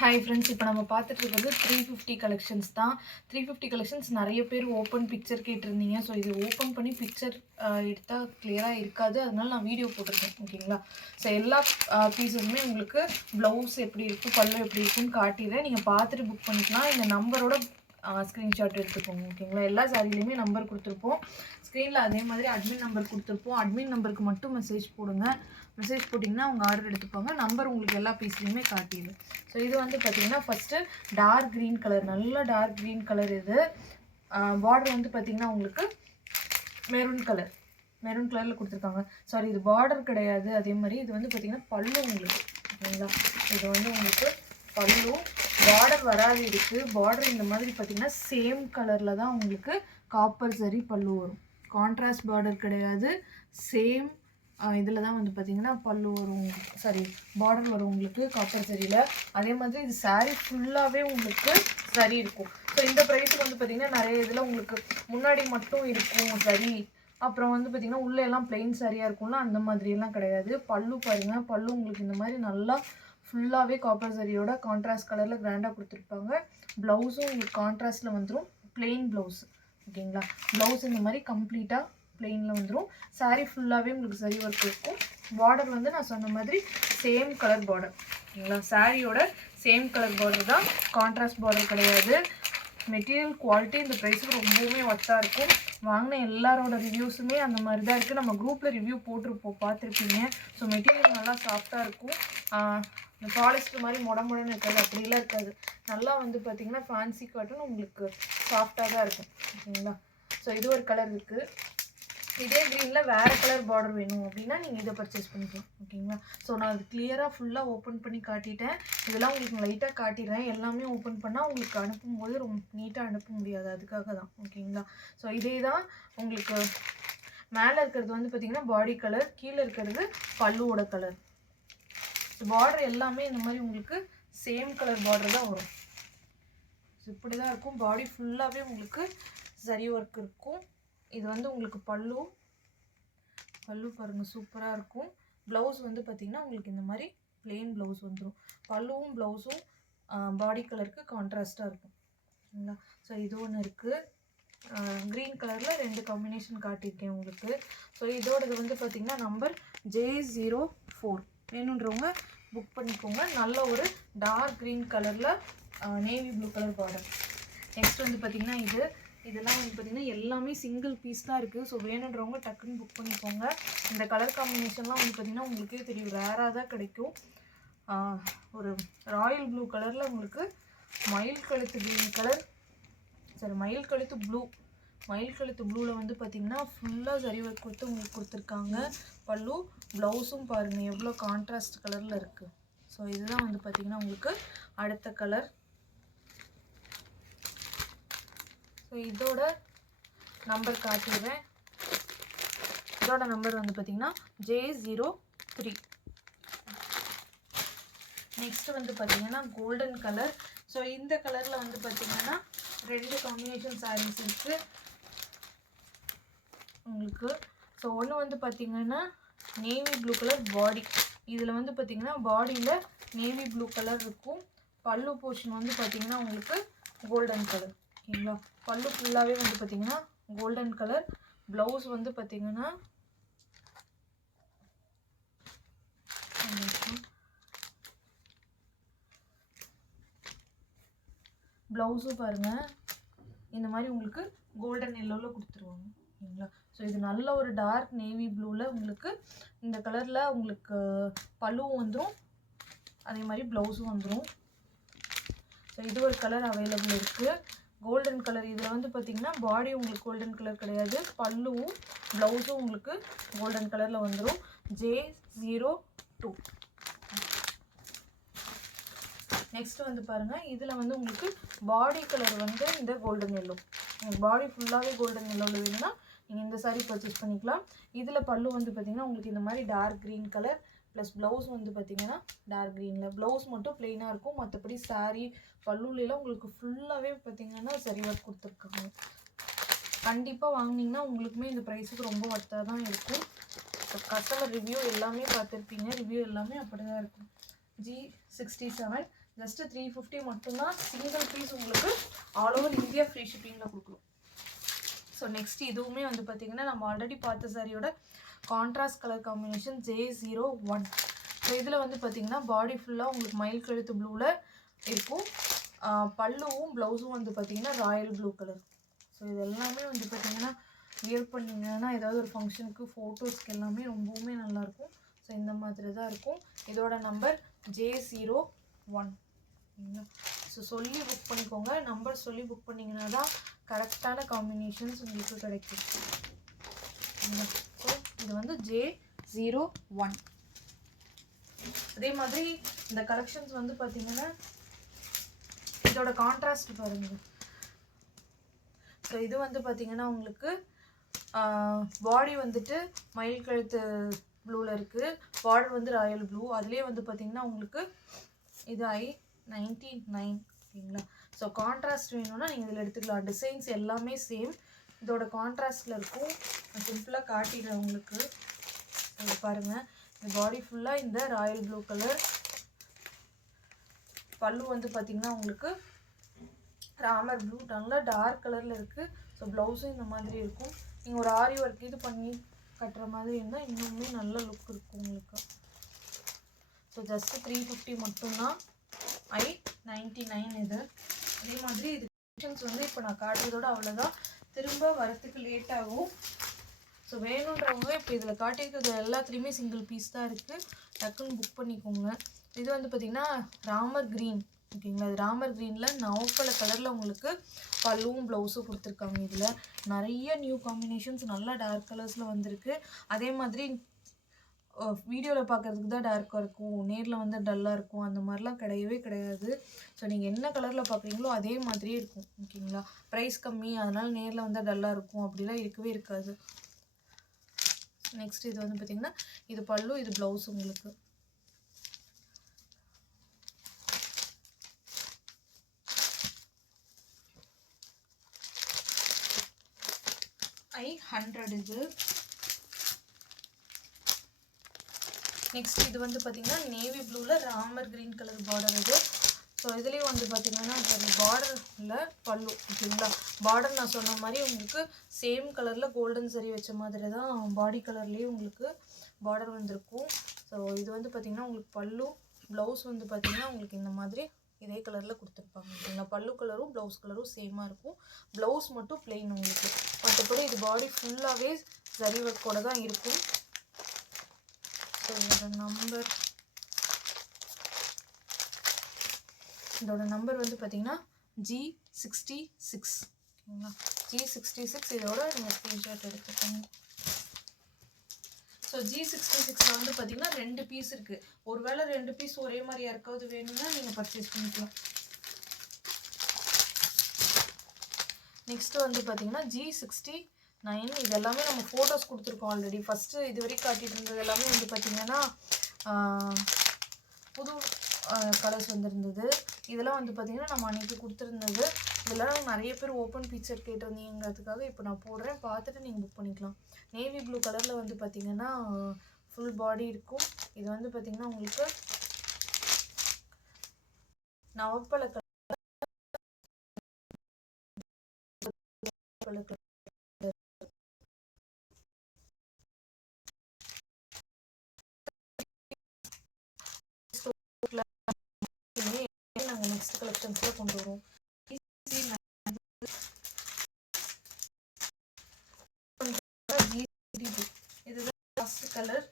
Hi friends, இப்போ நம்ம பார்த்துட்டு இருக்கிறது 350 கலெக்ஷன்ஸ் தான். 350 கலெக்ஷன்ஸ் நிறைய பேர் ஓப்பன் பிக்சர் கேட்டிருந்தீங்க. ஸோ இது ஓப்பன் பண்ணி பிக்சர் எடுத்தால் கிளியராக இருக்காது, அதனால நான் வீடியோ போட்டிருக்கேன். ஓகேங்களா? ஸோ எல்லா பீஸஸுமே உங்களுக்கு ப்ளவுஸ் எப்படி இருக்கும், பல்லு எப்படி இருக்குன்னு காட்டிடுறேன். நீங்கள் பார்த்துட்டு புக் பண்ணிக்கலாம். இந்த நம்பரோட ஸ்க்ரீன்ஷாட் எடுத்துக்கோங்க. ஓகேங்களா? எல்லா சாரிலையுமே நம்பர் கொடுத்துருப்போம். ஸ்க்ரீனில் அதே மாதிரி அட்மின் நம்பர் கொடுத்துருப்போம். அட்மின் நம்பருக்கு மட்டும் மெசேஜ் போடுங்க. மெசேஜ் போட்டிங்கன்னா அவங்க ஆர்டர் எடுத்துப்பாங்க. நம்பர் உங்களுக்கு எல்லா பீஸ்லையுமே காட்டிடும். ஸோ இது வந்து பார்த்தீங்கன்னா ஃபஸ்ட்டு டார்க் க்ரீன் கலர், நல்ல டார்க் க்ரீன் கலர். இது பார்டர் வந்து பார்த்தீங்கன்னா உங்களுக்கு மெரூன் கலரில் கொடுத்துருக்காங்க. சாரி, இது பார்டர் கிடையாது. அதே மாதிரி இது வந்து பார்த்தீங்கன்னா பல்லு உங்களுக்கு. ஓகேங்களா? இது வந்து உங்களுக்கு பல்லு பார்டர் வராது. இருக்குது பார்டர் இந்த மாதிரி பார்த்தீங்கன்னா சேம் கலரில் தான் உங்களுக்கு காப்பர் சரி பல்லு வரும். கான்ட்ராஸ்ட் பார்டர் கிடையாது. சேம் இதில் தான் வந்து பார்த்தீங்கன்னா பல்லு வரும், சாரி பார்டர் வரும் உங்களுக்கு காப்பர் சரியில். அதே மாதிரி இது சாரீ ஃபுல்லாகவே உங்களுக்கு சரி இருக்கும். ஸோ இந்த ப்ரைஸுக்கு வந்து பார்த்தீங்கன்னா நிறைய இதில் உங்களுக்கு முன்னாடி மட்டும் இருக்கும் சரி, அப்புறம் வந்து பார்த்தீங்கன்னா உள்ளே எல்லாம் பிளெயின் சாரியாக இருக்கும்ல, அந்த மாதிரியெல்லாம் கிடையாது. பல்லு பாருங்கள், பல்லு உங்களுக்கு இந்த மாதிரி நல்லா ஃபுல்லாகவே காப்பர் சரியோட கான்ட்ராஸ்ட் கலரில் கிராண்டாக கொடுத்துருப்பாங்க. ப்ளவுஸும் உங்களுக்கு கான்ட்ராஸ்ட்டில் வந்துடும், பிளெயின் ப்ளவுஸ். ஓகேங்களா? ப்ளவுஸ் இந்த மாதிரி கம்ப்ளீட்டாக பிளெயினில் வந்துடும். சாரீ ஃபுல்லாகவே உங்களுக்கு சரி ஒர்க் இருக்கும். பார்டர் வந்து நான் சொன்ன மாதிரி சேம் கலர் பார்டர். ஓகேங்களா? சாரியோட சேம் கலர் பார்டர் தான், கான்ட்ராஸ்ட் பார்டர் கிடையாது. மெட்டீரியல் குவாலிட்டி இந்த ப்ரைஸுக்கு ரொம்பவுமே ஒர்த்தாக இருக்கும். வாங்கின எல்லாரோட ரிவ்யூஸுமே அந்த மாதிரி தான் இருக்குது. நம்ம குரூப்பில் ரிவ்யூ போட்டிருப்போம், பார்த்துருப்பீங்க. ஸோ மெட்டீரியல் நல்லா சாஃப்டாக இருக்கும். இந்த பாலிஸ்டர் மாதிரி முடமுடன்னு இருக்காது, அப்படிலாம் இருக்காது. நல்லா வந்து பார்த்திங்கன்னா ஃபேன்சி காட்டன் உங்களுக்கு சாஃப்டாக தான் இருக்கும். ஓகேங்களா? ஸோ இது ஒரு கலர் இருக்குது. இதே க்ரீனில் வேறு கலர் பார்டர் வேணும் அப்படின்னா நீங்கள் இதை பர்ச்சேஸ் பண்ணிக்கலாம். ஓகேங்களா? ஸோ நான் அது கிளியராக ஃபுல்லாக ஓப்பன் பண்ணி காட்டிட்டேன். இதெல்லாம் உங்களுக்கு லைட்டாக காட்டிடுறேன். எல்லாமே ஓப்பன் பண்ணால் உங்களுக்கு அனுப்பும்போது ரொம்ப நீட்டாக அனுப்ப முடியாது, அதுக்காக தான். ஓகேங்களா? ஸோ இதே தான் உங்களுக்கு மேலே இருக்கிறது வந்து பார்த்திங்கன்னா பாடி கலர், கீழே இருக்கிறது பல்லுவோட கலர். பார்டர் எல்லாமே இந்த மாதிரி உங்களுக்கு சேம் கலர் பார்டர் தான் வரும். ஸோ இப்படி தான் இருக்கும். பாடி ஃபுல்லாகவே உங்களுக்கு சரி ஒர்க் இருக்கும். இது வந்து உங்களுக்கு பல்லு பாருங்கள் சூப்பராக இருக்கும். ப்ளவுஸ் வந்து பார்த்திங்கன்னா உங்களுக்கு இந்த மாதிரி பிளெயின் ப்ளவுஸ் வந்துடும். பல்லுவும் ப்ளவுஸும் பாடி கலருக்கு கான்ட்ராஸ்ட்டாக இருக்கும். சரிங்களா? ஸோ இது ஒன்று இருக்குது. க்ரீன் கலரில் 2 காம்பினேஷன் காட்டியிருக்கேன் உங்களுக்கு. ஸோ இதோடது வந்து பார்த்திங்கன்னா நம்பர் J04 வேணுன்றவங்க புக் பண்ணிக்கோங்க. நல்ல ஒரு டார்க் க்ரீன் கலரில் navy blue colour border. Next வந்து பார்த்திங்கன்னா இதெல்லாம் வந்து பார்த்திங்கன்னா எல்லாமே சிங்கிள் பீஸ் தான் இருக்குது. ஸோ வேணுன்றவங்க டக்குன்னு புக் பண்ணிக்கோங்க. இந்த கலர் காம்பினேஷன்லாம் வந்து பார்த்திங்கன்னா உங்களுக்கே தெரியும், ரேராக தான் கிடைக்கும். ஒரு ராயல் ப்ளூ கலரில் உங்களுக்கு மயில் கழுத்து க்ரீன் கலர், சரி மயில் கழுத்து ப்ளூவில் வந்து பார்த்திங்கன்னா ஃபுல்லாக சரி ஒர்க் கொடுத்து உங்களுக்கு கொடுத்துருக்காங்க. பல்லு ப்ளவுஸும் பாருங்கள் எவ்வளோ கான்ட்ராஸ்ட் கலரில் இருக்குது. ஸோ இதுதான் வந்து பார்த்திங்கன்னா உங்களுக்கு அடுத்த கலர். ஸோ இதோட நம்பர் காட்டிடுறேன். இதோட நம்பர் வந்து பார்த்திங்கன்னா J03. நெக்ஸ்ட் வந்து பார்த்திங்கன்னா கோல்டன் கலர். ஸோ இந்த கலரில் வந்து பார்த்திங்கன்னா 2 காம்பினேஷன் சாரீஸ் இருக்குது உங்களுக்கு. ஸோ ஒன்று வந்து பார்த்திங்கன்னா நேவி ப்ளூ கலர் பாடி. இதில் வந்து பார்த்திங்கன்னா பாடியில் நேவி ப்ளூ கலர் இருக்கும். பல்லு போர்ஷன் வந்து பார்த்திங்கன்னா உங்களுக்கு கோல்டன் கலர். ஓகேங்களா? பல்லு ஃபுல்லாகவே வந்து பார்த்திங்கன்னா கோல்டன் கலர். ப்ளவுஸ் வந்து பார்த்திங்கன்னா ப்ளவுஸும் பாருங்கள் இந்த மாதிரி உங்களுக்கு கோல்டன் எல்லோவில் கொடுத்துருவாங்க. ஓகேங்களா? ஸோ இது நல்ல ஒரு டார்க் நேவி ப்ளூவில் உங்களுக்கு இந்த கலரில் உங்களுக்கு பல்லுவும் வந்துடும், அதே மாதிரி ப்ளவுஸும் வந்துடும். ஸோ இது ஒரு கலர் அவைலபிள் இருக்குது, கோல்டன் கலர். இதில் வந்து பார்த்திங்கன்னா பாடி உங்களுக்கு கோல்டன் கலர் கிடையாது, பல்லுவும் ப்ளவுஸும் உங்களுக்கு கோல்டன் கலரில் வந்துடும். J02. நெக்ஸ்ட் வந்து பாருங்கள், இதில் வந்து உங்களுக்கு பாடி கலர் வந்து இந்த கோல்டன் எல்லோ. பாடி ஃபுல்லாகவே கோல்டன் எல்லோவில் வேணும்னா நீங்கள் இந்த சாரீ பர்ச்சேஸ் பண்ணிக்கலாம். இதில் பல்லு வந்து பார்த்திங்கன்னா உங்களுக்கு இந்த மாதிரி dark green colour plus blouse வந்து பார்த்திங்கன்னா டார்க் க்ரீனில். ப்ளவுஸ் மட்டும் ப்ளெயினாக இருக்கும், மற்றபடி சாரீ பல்லுலாம் உங்களுக்கு ஃபுல்லாகவே பார்த்திங்கன்னா சரி ஒர்க் கொடுத்துருக்காங்க. கண்டிப்பாக வாங்கினீங்கன்னா உங்களுக்குமே இந்த ப்ரைஸுக்கு ரொம்ப ஒர்த்தாக தான் இருக்கும். கஸ்டமர் ரிவ்யூ எல்லாமே பார்த்துருப்பீங்க, ரிவ்யூ எல்லாமே அப்படி தான் இருக்கும். G67 ஜஸ்ட் 350 மட்டும்தான். சிங்கிள் பீஸ் உங்களுக்கு ஆல் ஓவர் இந்தியா ஃப்ரீ ஷிப்பிங்கில் கொடுக்குறோம். ஸோ நெக்ஸ்ட் இதுவுமே வந்து பார்த்திங்கன்னா நம்ம ஆல்ரெடி பார்த்த சாரியோட contrast colour combination J01. So இதில் வந்து பார்த்திங்கன்னா பாடி ஃபுல்லாக உங்களுக்கு மயில் கழுத்து ப்ளூவில் இருக்கும். பல்லுவும் ப்ளவுஸும் வந்து பார்த்திங்கன்னா ராயல் ப்ளூ கலர். ஸோ இது எல்லாமே வந்து பார்த்திங்கன்னா வியர் பண்ணிங்கன்னா ஏதாவது ஒரு ஃபங்க்ஷனுக்கு ஃபோட்டோஸ்க்கு எல்லாமே ரொம்பவுமே நல்லாயிருக்கும். ஸோ இந்த மாதிரி தான் இருக்கும். இதோட நம்பர் J01. ஸோ சொல்லி புக் பண்ணிக்கோங்க. நம்பர் சொல்லி புக் பண்ணிங்கன்னா தான் கரெக்டான காம்பினேஷன்ஸ் உங்களுக்கு கிடைக்கும். ஸோ இது வந்து J01. அதே மாதிரி இந்த கலெக்ஷன்ஸ் வந்து பார்த்திங்கன்னா இதோட கான்ட்ராஸ்ட் பாருங்கள். ஸோ இது வந்து பார்த்திங்கன்னா உங்களுக்கு பாடி வந்துட்டு மயில் கழுத்து ப்ளூவில் இருக்குது. பார்டர் வந்து ராயல் ப்ளூ. அதுலேயே வந்து பார்த்திங்கன்னா உங்களுக்கு இது I99. ஓகேங்களா. ஸோ கான்ட்ராஸ்ட் வேணும்னா நீங்கள் இதில் எடுத்துக்கலாம். டிசைன்ஸ் எல்லாமே சேம். இதோட கான்ட்ராஸ்டில் இருக்கும். நான் சிம்பிளாக காட்டிடுறேன் உங்களுக்கு. இது பாருங்கள். இந்த பாடி ஃபுல்லாக இந்த ராயல் ப்ளூ கலர். பல்லு வந்து பார்த்திங்கன்னா உங்களுக்கு ராமர் ப்ளூ நல்லா டார்க் கலரில் இருக்குது. ஸோ ப்ளவுஸும் இந்த மாதிரி இருக்கும். நீங்கள் ஒரு ஆரி ஒர்க் இது பண்ணி கட்டுற மாதிரி இருந்தால் இன்னுமே நல்ல லுக் இருக்கும் உங்களுக்கு. ஸோ ஜஸ்ட்டு 350 மட்டும்தான். I99 இது. அதே மாதிரி இது கலெக்ஷன்ஸ் வந்து இப்போ நான் காட்டுறதோட அவ்வளோதான். திரும்ப வரத்துக்கு லேட் ஆகும். ஸோ வேணுன்றவங்க இப்போ இதில் காட்டியிருக்கிறது எல்லாத்துலேயுமே சிங்கிள் பீஸ் தான் இருக்குது. டக்குன்னு புக் பண்ணிக்கோங்க. இது வந்து பார்த்திங்கன்னா ராமர் க்ரீன். ஓகேங்களா. இது ராமர் க்ரீனில் நவப்பழ கலரில் உங்களுக்கு பல்லுவும் ப்ளவுஸும் கொடுத்துருக்காங்க. இதில் நிறைய நியூ காம்பினேஷன்ஸ் நல்லா டார்க் கலர்ஸில் வந்திருக்கு. அதே மாதிரி வீடியோவில் பார்க்குறதுக்கு தான் டார்க்காக இருக்கும், நேரில் வந்து டல்லாக இருக்கும், அந்த மாதிரிலாம் கிடையவே கிடையாது. ஸோ நீங்கள் என்ன கலரில் பார்க்குறீங்களோ அதே மாதிரியே இருக்கும். ஓகேங்களா. ப்ரைஸ் கம்மி அதனால் நேரில் வந்து டல்லாக இருக்கும் அப்படிலாம் இருக்கவே இருக்காது. நெக்ஸ்ட் இது வந்து பார்த்திங்கன்னா இது பல்லு, இது ப்ளவுஸ் உங்களுக்கு. I100 இது. நெக்ஸ்ட் இது வந்து பார்த்திங்கன்னா நேவி ப்ளூவில் ராமர் க்ரீன் கலர் பார்டர் இது. ஸோ இதுலேயும் வந்து பார்த்திங்கன்னா பார்டரில் பல்லு. ஓகேங்களா. பார்டர் நான் சொன்ன மாதிரி உங்களுக்கு சேம் கலரில் கோல்டன் சரி வச்ச மாதிரி தான் பாடி கலர்லேயே உங்களுக்கு பார்டர் வந்திருக்கும். ஸோ இது வந்து பார்த்திங்கன்னா உங்களுக்கு பல்லு, ப்ளவுஸ் வந்து பார்த்திங்கன்னா உங்களுக்கு இந்த மாதிரி இதே கலரில் கொடுத்துருப்பாங்க. ஓகேங்களா. பல்லு கலரும் ப்ளவுஸ் கலரும் சேமாக இருக்கும். ப்ளவுஸ் மட்டும் பிளெயின் உங்களுக்கு. மற்றபடி இது பாடி ஃபுல்லாகவே சரி ஒர்க்கோட தான் இருக்கும். ஸோ இதோட நம்பர் வந்து பார்த்திங்கன்னா G66. ஓகேங்களா. G66 இதோட நீங்கள் ஸ்க்ரீன்ஷாட் எடுத்துக்கோங்க. ஸோ G66 வந்து பார்த்திங்கன்னா 2 பீஸ் இருக்குது. ஒருவேளை 2 பீஸ் ஒரே மாதிரி யாருக்காவது வேணும்னா நீங்கள் பர்ச்சேஸ் பண்ணிக்கலாம். நெக்ஸ்ட்டு வந்து பார்த்திங்கன்னா G69. இது எல்லாமே நம்ம ஃபோட்டோஸ் கொடுத்துருக்கோம் ஆல்ரெடி. ஃபஸ்ட்டு இது வரைக்கும் காட்டிகிட்டு இருந்தது எல்லாமே வந்து பார்த்திங்கன்னா புது கலர்ஸ் வந்துருந்தது. இதெல்லாம் வந்து பார்த்திங்கன்னா நம்ம அன்றைக்கி கொடுத்துருந்தது. இதெல்லாம் நிறைய பேர் ஓப்பன் பிக்சர் கேட்டிருந்தீங்கிறதுக்காக இப்போ நான் போடுறேன். பார்த்துட்டு நீங்கள் புக் பண்ணிக்கலாம். நேவி ப்ளூ கலரில் வந்து பார்த்திங்கன்னா ஃபுல் பாடி இருக்கும். இது வந்து பார்த்திங்கன்னா உங்களுக்கு நவப்பழ கலர் நாங்கள் நெக்ஸ்ட் கலெக்ஷன்ஸில் கொண்டு வருவோம். இதுதான் லாஸ்ட் கலர்.